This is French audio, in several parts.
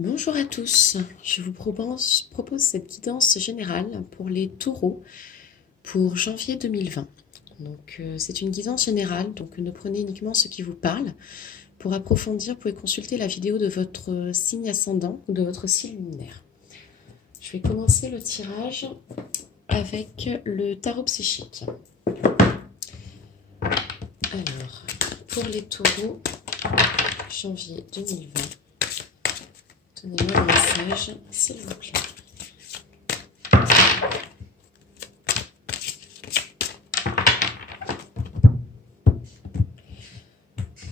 Bonjour à tous, je vous propose cette guidance générale pour les taureaux pour janvier 2020. Donc c'est une guidance générale, donc ne prenez uniquement ce qui vous parle. Pour approfondir, vous pouvez consulter la vidéo de votre signe ascendant ou de votre signe luminaire. Je vais commencer le tirage avec le tarot psychique. Alors, pour les taureaux, janvier 2020. Donnez-moi un message, s'il vous plaît.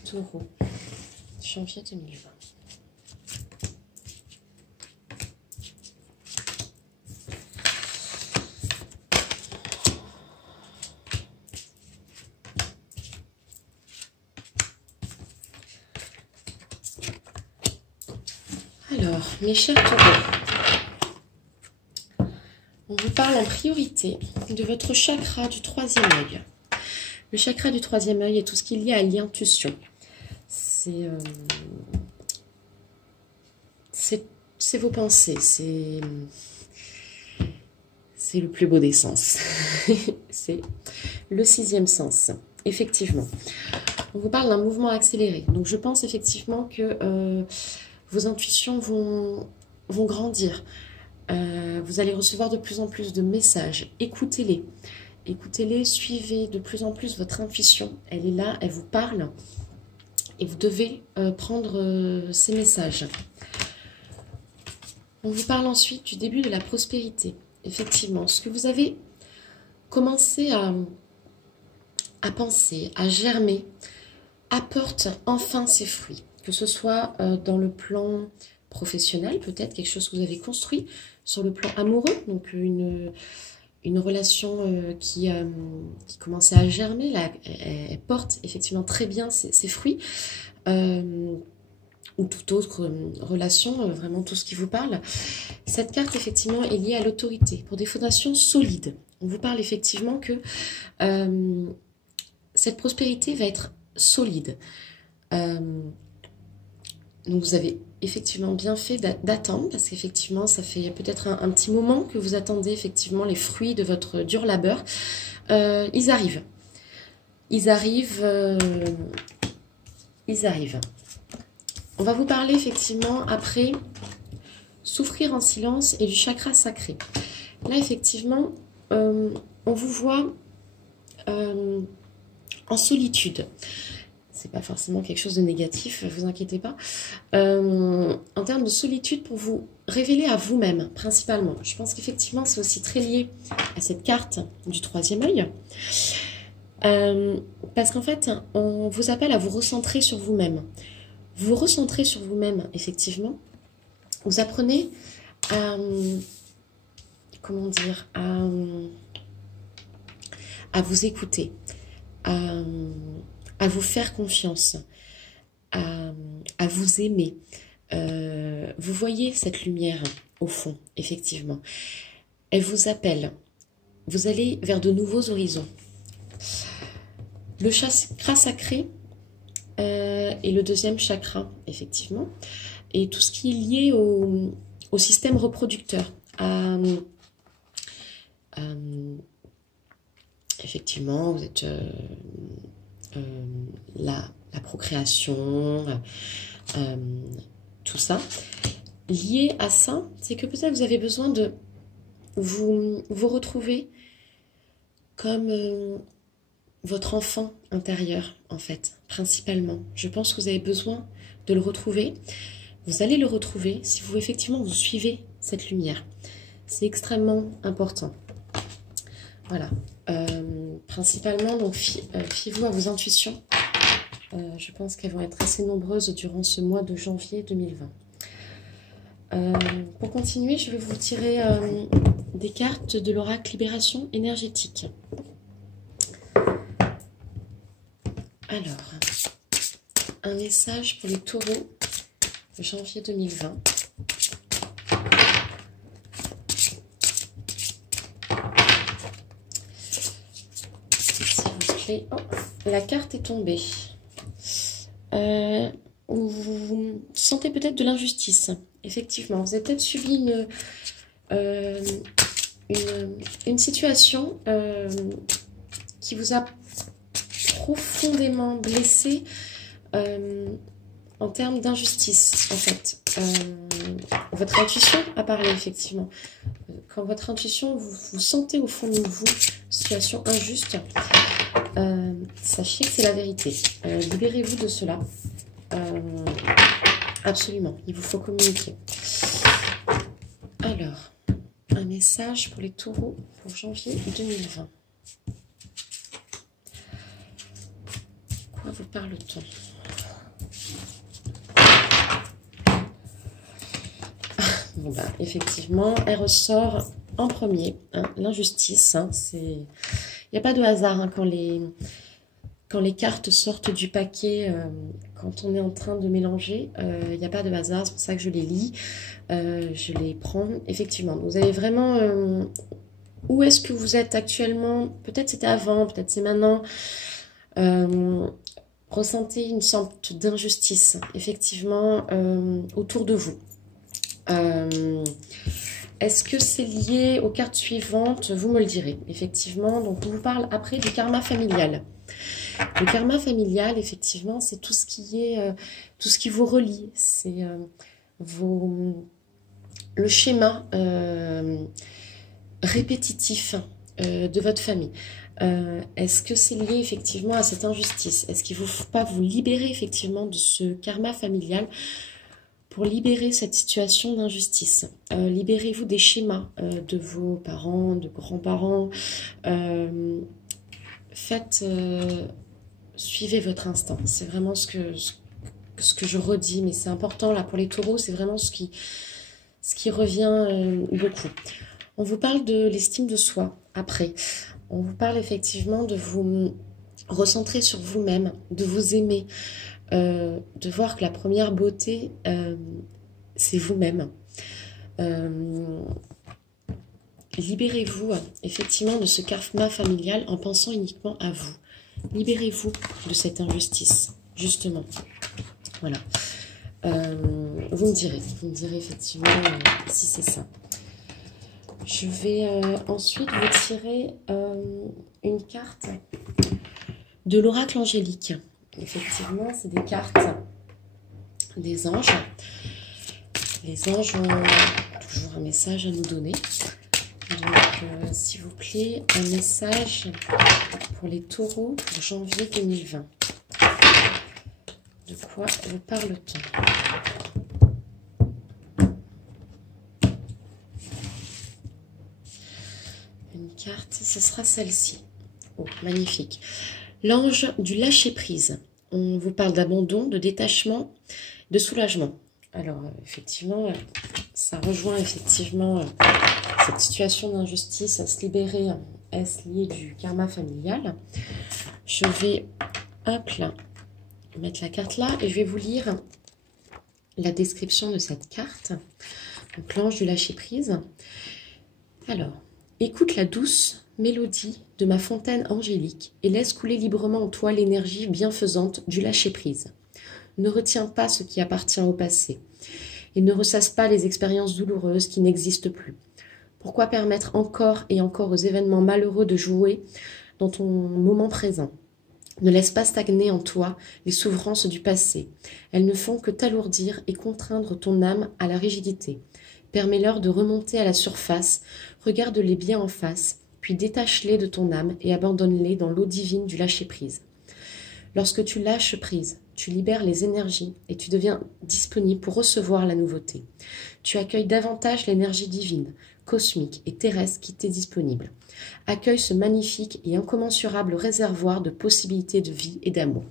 Taureau, janvier 2020. Alors, mes chers taureaux, on vous parle en priorité de votre chakra du troisième œil. Le chakra du troisième œil est tout ce qui est lié à l'intuition. C'est vos pensées, c'est le plus beau des sens. C'est le sixième sens, effectivement. On vous parle d'un mouvement accéléré. Donc je pense effectivement que vos intuitions vont grandir. Vous allez recevoir de plus en plus de messages. Écoutez-les. Écoutez-les, suivez de plus en plus votre intuition. Elle est là, elle vous parle. Et vous devez prendre ces messages. On vous parle ensuite du début de la prospérité. Effectivement, ce que vous avez commencé à penser, à germer, apporte enfin ses fruits. Que ce soit dans le plan professionnel, peut-être quelque chose que vous avez construit, sur le plan amoureux, donc une relation qui commençait à germer, là, elle porte effectivement très bien ses fruits, ou toute autre relation, vraiment tout ce qui vous parle. Cette carte effectivement est liée à l'autorité, pour des fondations solides. On vous parle effectivement que cette prospérité va être solide. Donc vous avez effectivement bien fait d'attendre, parce qu'effectivement ça fait peut-être un petit moment que vous attendez effectivement les fruits de votre dur labeur. Ils arrivent. Ils arrivent. On va vous parler effectivement après souffrir en silence et du chakra sacré. Là effectivement on vous voit en solitude. C'est pas forcément quelque chose de négatif, vous inquiétez pas. En termes de solitude, pour vous révéler à vous-même, principalement. Je pense qu'effectivement, c'est aussi très lié à cette carte du troisième œil. Parce qu'en fait, on vous appelle à vous recentrer sur vous-même. Vous recentrer sur vous-même, effectivement. Vous apprenez à... comment dire, à vous écouter. À vous faire confiance, à vous aimer. Vous voyez cette lumière au fond, effectivement. Elle vous appelle. Vous allez vers de nouveaux horizons. Le chakra sacré est le deuxième chakra, effectivement. Et tout ce qui est lié au système reproducteur. Effectivement, vous êtes... la procréation, tout ça. Lié à ça, c'est que peut-être vous avez besoin de vous retrouver comme votre enfant intérieur, en fait, principalement. Je pense que vous avez besoin de le retrouver. Vous allez le retrouver si vous, effectivement, vous suivez cette lumière. C'est extrêmement important. Voilà. Principalement, donc, fiez-vous à vos intuitions. Je pense qu'elles vont être assez nombreuses durant ce mois de janvier 2020. Pour continuer, je vais vous tirer des cartes de l'oracle Libération énergétique. Alors, un message pour les taureaux de janvier 2020. Oh, la carte est tombée. Vous sentez peut-être de l'injustice, effectivement. Vous avez peut-être subi une situation qui vous a profondément blessé en termes d'injustice, en fait. Votre intuition a parlé, effectivement. Quand votre intuition, vous sentez au fond de vous une situation injuste, sachez que c'est la vérité. Libérez-vous de cela. Absolument, il vous faut communiquer. Alors, un message pour les taureaux pour janvier 2020. Quoi vous parle-t-on? Bon bah, effectivement, elle ressort en premier, hein, l'injustice. Hein, il n'y a pas de hasard hein, quand les cartes sortent du paquet, quand on est en train de mélanger, il n'y a pas de hasard, c'est pour ça que je les lis, je les prends. Effectivement, vous avez vraiment... où est-ce que vous êtes actuellement? Peut-être c'était avant, peut-être c'est maintenant. Ressentez une sorte d'injustice, effectivement, autour de vous. Est-ce que c'est lié aux cartes suivantes? Vous me le direz, effectivement. Donc, on vous parle après du karma familial. Le karma familial, effectivement, c'est tout ce qui est, tout ce qui vous relie. C'est le schéma répétitif de votre famille. Est-ce que c'est lié effectivement à cette injustice? Est-ce qu'il ne faut pas vous libérer effectivement de ce karma familial pour libérer cette situation d'injustice? Libérez-vous des schémas de vos parents, de grands-parents. Suivez votre instinct. C'est vraiment ce que je redis, mais c'est important là pour les taureaux, c'est vraiment ce qui revient beaucoup. On vous parle de l'estime de soi après. On vous parle effectivement de vous recentrer sur vous-même, de vous aimer, de voir que la première beauté, c'est vous-même. Libérez-vous effectivement de ce karma familial en pensant uniquement à vous. Libérez-vous de cette injustice, justement. Voilà. Vous me direz effectivement si c'est ça. Je vais ensuite vous tirer une carte de l'oracle angélique. Effectivement, c'est des cartes des anges. Les anges ont toujours un message à nous donner. Donc, s'il vous plaît, un message pour les taureaux pour janvier 2020. De quoi vous parle-t-on? Une carte, ce sera celle-ci. Oh, magnifique. L'ange du lâcher-prise. On vous parle d'abandon, de détachement, de soulagement. Alors, effectivement, ça rejoint effectivement cette situation d'injustice, à se libérer, à se lier du karma familial. Je vais, hop là, mettre la carte là et je vais vous lire la description de cette carte. Donc, l'ange du lâcher-prise. Alors, écoute la douce mélodie de ma fontaine angélique et laisse couler librement en toi l'énergie bienfaisante du lâcher-prise. Ne retiens pas ce qui appartient au passé et ne ressasse pas les expériences douloureuses qui n'existent plus. Pourquoi permettre encore et encore aux événements malheureux de jouer dans ton moment présent? Ne laisse pas stagner en toi les souffrances du passé. Elles ne font que t'alourdir et contraindre ton âme à la rigidité. Permets-leur de remonter à la surface, regarde-les bien en face, puis détache-les de ton âme et abandonne-les dans l'eau divine du lâcher-prise. Lorsque tu lâches prise, tu libères les énergies et tu deviens disponible pour recevoir la nouveauté. Tu accueilles davantage l'énergie divine, cosmique et terrestre qui t'est disponible. Accueille ce magnifique et incommensurable réservoir de possibilités de vie et d'amour.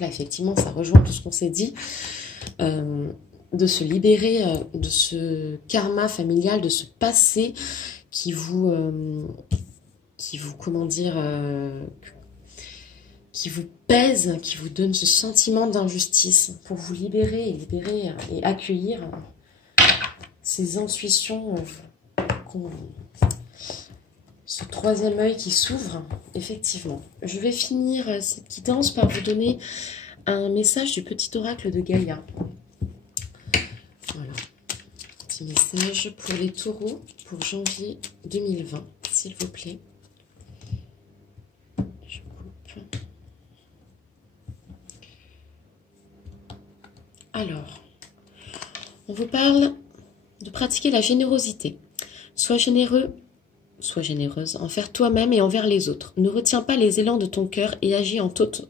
Là, effectivement, ça rejoint tout ce qu'on s'est dit, de se libérer de ce karma familial, de ce passé qui vous comment dire, qui vous pèse, qui vous donne ce sentiment d'injustice, pour vous libérer et accueillir ces intuitions, ce troisième œil qui s'ouvre, effectivement. Je vais finir cette guidance par vous donner un message du petit oracle de Gaïa. Voilà. petit message pour les taureaux pour janvier 2020, s'il vous plaît. Je coupe. Alors, on vous parle de pratiquer la générosité. Sois généreux, sois généreuse envers toi-même et envers les autres. Ne retiens pas les élans de ton cœur et agis en toute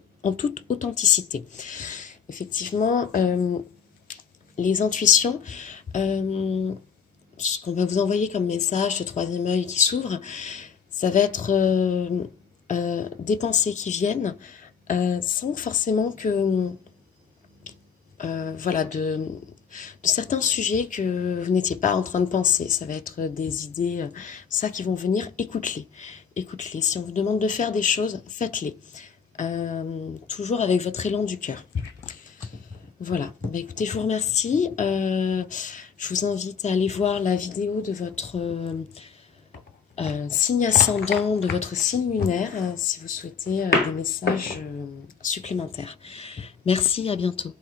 authenticité. Effectivement, les intuitions, ce qu'on va vous envoyer comme message, ce troisième œil qui s'ouvre, ça va être des pensées qui viennent sans forcément que... voilà, de certains sujets que vous n'étiez pas en train de penser. Ça va être des idées, ça qui vont venir, écoute-les. Écoute-les. Si on vous demande de faire des choses, faites-les. Toujours avec votre élan du cœur. Voilà. Bah, écoutez, je vous remercie. Je vous invite à aller voir la vidéo de votre signe ascendant, de votre signe lunaire, si vous souhaitez des messages supplémentaires. Merci, à bientôt.